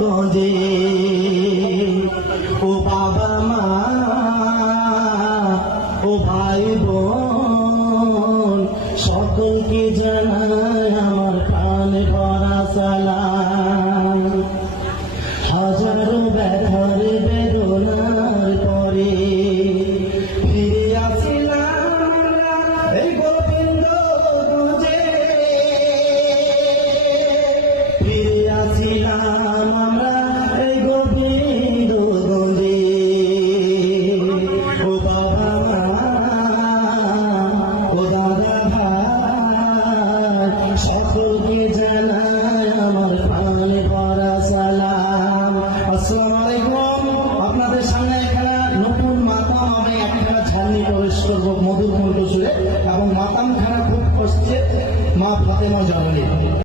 গঞ্জে। ও বাবা মা, ও ভাই বোন, সকলকে জানাই আমার প্রাণ ভরা সালাম। হাজারো ব্যথার বেদনার পরে ফিরে আসিলাম এই গোবিন্দগঞ্জে। ফিরে আসিলাম আমরা এই গোবিন্দগঞ্জে। ও বাবা মা, ও দাদা ভাই, সকলকে জানাই আমার প্রাণ ভরা সালাম। আসসালামু আলাইকুম। আপনাদের সামনে এখানে নতুন মাতাম আমি একটা ঝালনি প্রবেশ করবো মধুর কণ্ঠ সুরে, এবং মাতাম খানা খুব কষ্টে মা ফাতেমা জননী।